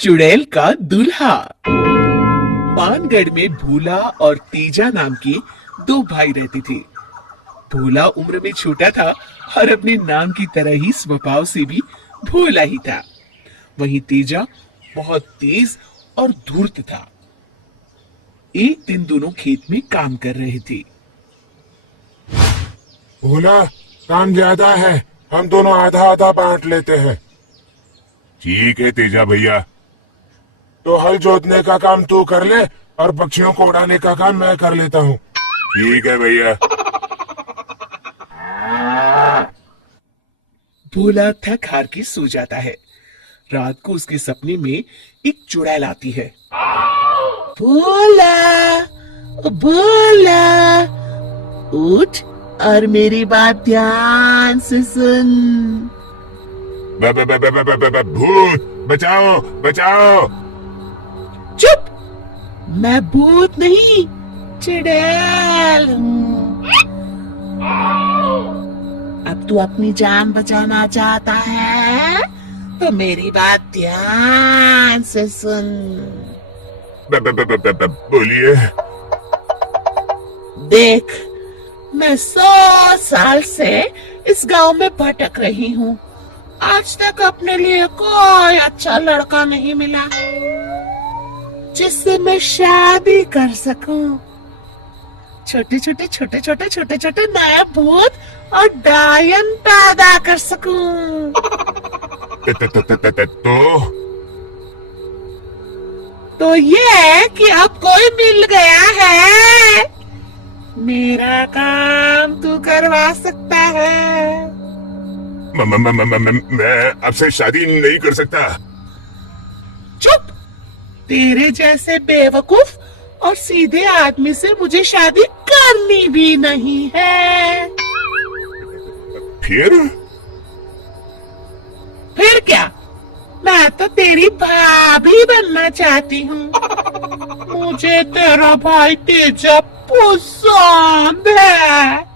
चुड़ैल का दूल्हा। मानगढ़ में भोला और तेजा नाम के दो भाई रहते थे। भोला उम्र में छोटा था और अपने नाम की तरह ही स्वभाव से भी भोला ही था। वहीं तेजा बहुत तेज और धूर्त था। एक दिन दोनों खेत में काम कर रहे थे। भोला, काम ज्यादा है, हम दोनों आधा आधा बांट लेते हैं। ठीक है तेजा भैया। तो हल जोतने का काम तू कर ले और पक्षियों को उड़ाने का काम मैं कर लेता हूँ। ठीक है भैया। भोला थक हार के सो जाता है। रात को उसके सपने में एक चुड़ैल आती है। भोला, भोला, उठ और मेरी बात ध्यान से सुन। भूत, बचाओ बचाओ। चुप, मैं भूत नहीं, चुड़ैल हूँ। अब तू अपनी जान बचाना चाहता है तो मेरी बात ध्यान से सुन। बोलिए। देख, मैं 100 साल से इस गांव में भटक रही हूँ। आज तक अपने लिए कोई अच्छा लड़का नहीं मिला जिससे मैं शादी कर सकूं। छोटे छोटे नए भूत और डायन पैदा कर सकूं। तो ये कि अब कोई मिल गया है, मेरा काम तू करवा सकता है। मैं आपसे शादी नहीं कर सकता। चुप, तेरे जैसे बेवकूफ और सीधे आदमी से मुझे शादी करनी भी नहीं है। फिर क्या, मैं तो तेरी भाभी बनना चाहती हूँ। मुझे तेरा भाई तेजा पसंद है।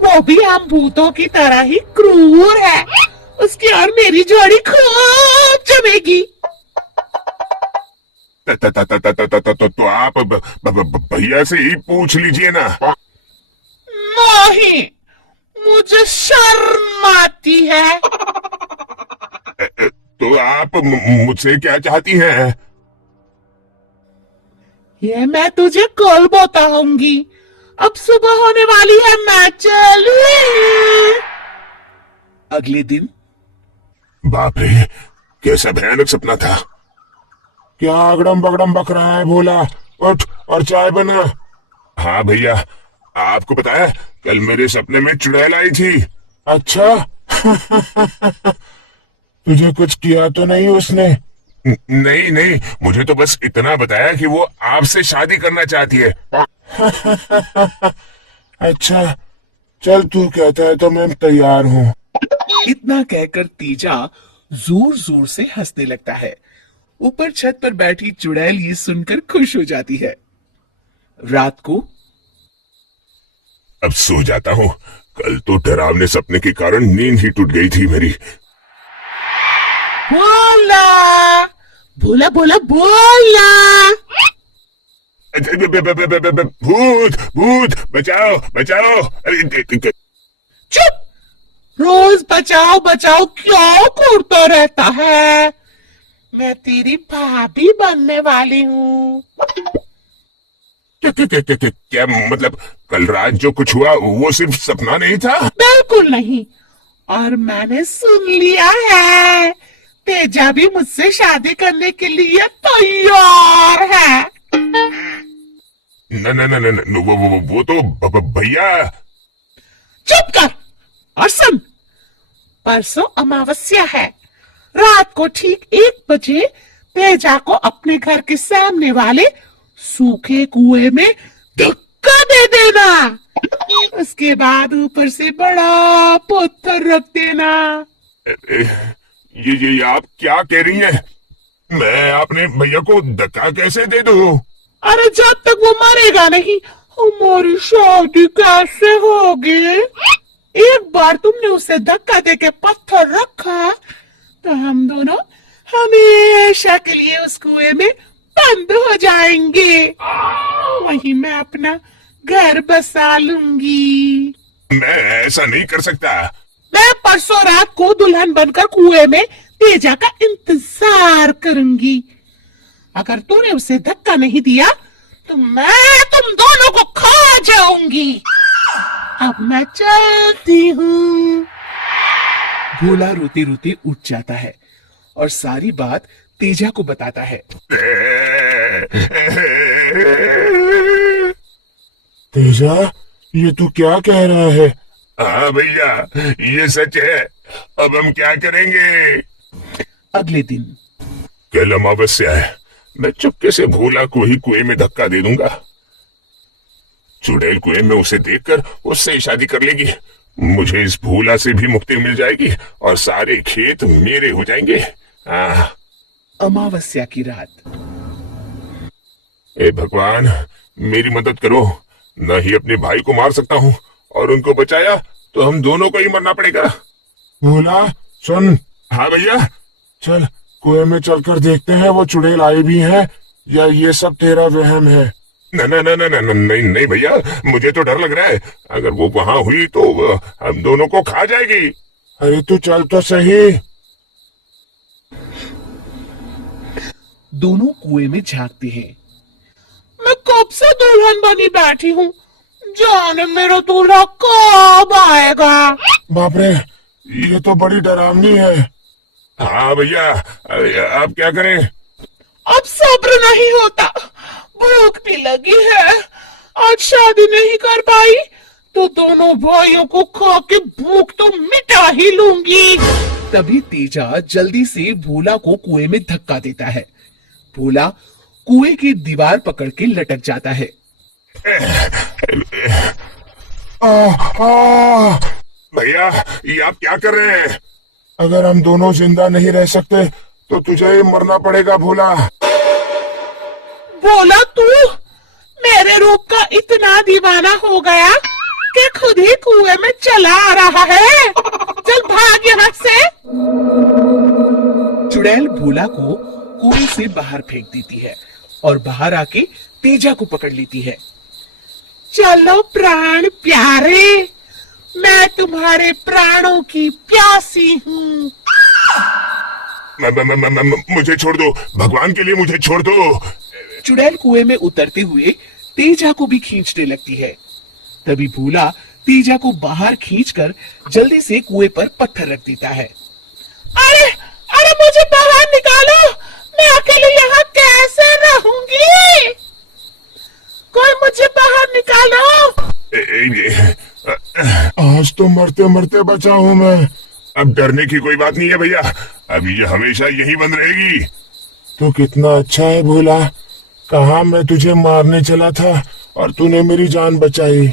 वो भी हम भूतों की तरह ही क्रूर है। उसकी और मेरी जोड़ी खूब जमेगी। तो आप भैया से ही पूछ लीजिए ना। नहीं, मुझे शर्म आती है। तो आप मुझसे क्या चाहती हैं? ये मैं तुझे कल बताऊंगी। अब सुबह होने वाली है, मैं चली। अगले दिन। बाप रे, कैसा भयानक सपना था। क्या अगड़म बगड़म बक रहा है भोला? उठ और चाय बना। हाँ भैया, आपको पता है कल मेरे सपने में चुड़ैल आई थी। अच्छा। तुझे कुछ किया तो नहीं उसने? नहीं नहीं, मुझे तो बस इतना बताया कि वो आपसे शादी करना चाहती है। अच्छा, चल तू कहता है तो मैं तैयार हूँ। इतना कहकर तीजा जोर जोर से हंसने लगता है। ऊपर छत पर बैठी चुड़ैल ये सुनकर खुश हो जाती है। रात को। अब सो जाता हूँ। कल तो डरावने सपने के कारण नींद ही टूट गई थी मेरी। भोला, भोला भोला भोला। भूत भूत, बचाओ बचाओ। चुप, रोज बचाओ बचाओ क्यों करता रहता है? मैं तेरी भाभी बनने वाली हूँ। क्या मतलब, कल रात जो कुछ हुआ वो सिर्फ सपना नहीं था? बिल्कुल नहीं, और मैंने सुन लिया है तेजा भी मुझसे शादी करने के लिए तैयार है। न न न न, न वो तो भैया। चुप कर और सुन। परसों अमावस्या है। रात को ठीक 1 बजे तेजा को अपने घर के सामने वाले सूखे कुएं में धक्का दे देना। उसके बाद ऊपर से बड़ा पत्थर रख देना। ये आप क्या कह रही हैं? मैं अपने भैया को धक्का कैसे दे दूं? अरे जब तक वो मरेगा नहीं, हमारी शादी कैसे होगी? एक बार तुमने उसे धक्का देके पत्थर रखा तो हम दोनों हमेशा के लिए उस कुएं में बंद हो जाएंगे। वहीं मैं अपना घर बसा लूंगी। मैं ऐसा नहीं कर सकता। मैं परसों रात को दुल्हन बनकर कुएं में तेजा का इंतजार करूंगी। अगर तूने उसे धक्का नहीं दिया तो मैं तुम दोनों को खा जाऊंगी। अब मैं चलती हूँ। भोला रोते रोते उठ जाता है और सारी बात तेजा को बताता है। तेजा, ये तू क्या कह रहा है? हाँ भैया, ये सच है। अब हम क्या करेंगे? अगले दिन कल अमावस्या है। मैं चुपके से भोला को ही कुएं में धक्का दे दूंगा। चुड़ैल कुएं में उसे देखकर उससे शादी कर लेगी। मुझे इस भोला से भी मुक्ति मिल जाएगी और सारे खेत मेरे हो जाएंगे। अमावस्या की रात। ए भगवान, मेरी मदद करो। न ही अपने भाई को मार सकता हूँ और उनको बचाया तो हम दोनों को ही मरना पड़ेगा। भोला सुन। हाँ भैया। चल कुएं में चलकर देखते हैं वो चुड़ैल आई भी है या ये सब तेरा वहम है। न न न न न नहीं नहीं भैया, मुझे तो डर लग रहा है। अगर वो वहां हुई तो हम दोनों को खा जाएगी। अरे तू चल तो सही। दोनों कुएं में झांकते हैं। मैं कब से दुल्हन बनी बैठी हूँ, जाने मेरा दूल्हा कब आएगा। बाप रे, ये तो बड़ी डरावनी है। हाँ भैया, अब क्या करें? अब सब्र नहीं होता, भूख भी लगी है। आज शादी नहीं कर पाई तो दोनों भाइयों को खा के भूख तो मिटा ही लूंगी। तभी तेजा जल्दी से भोला को कुएं में धक्का देता है। भोला कुएं की दीवार पकड़ के लटक जाता है। भैया, ये आप क्या कर रहे हैं? अगर हम दोनों जिंदा नहीं रह सकते तो तुझे ही मरना पड़ेगा भोला। भोला, तू मेरे रूप का इतना दीवाना हो गया कि खुद ही कुएं में चला आ रहा है। चल भाग यहाँ से। चुड़ैल भोला को कुएं से बाहर फेंक देती है और बाहर आके तेजा को पकड़ लेती है। चलो प्राण प्यारे, मैं तुम्हारे प्राणों की प्यासी हूँ। मुझे छोड़ दो, भगवान के लिए मुझे छोड़ दो। चुड़ैल कुएं में उतरते हुए तेजा को भी खींचने लगती है। तभी भोला तेजा को बाहर खींचकर जल्दी से कुएं पर पत्थर रख देता है। अरे अरे, मुझे बाहर निकालो, मैं अकेले यहाँ कैसे रहूंगी? कोई मुझे बाहर निकालो। आज तो मरते मरते बचा हूँ मैं। अब डरने की कोई बात नहीं है भैया, अब ये हमेशा यही बंद रहेगी। तो कितना अच्छा है भोला, कहा मैं तुझे मारने चला था और तूने मेरी जान बचाई।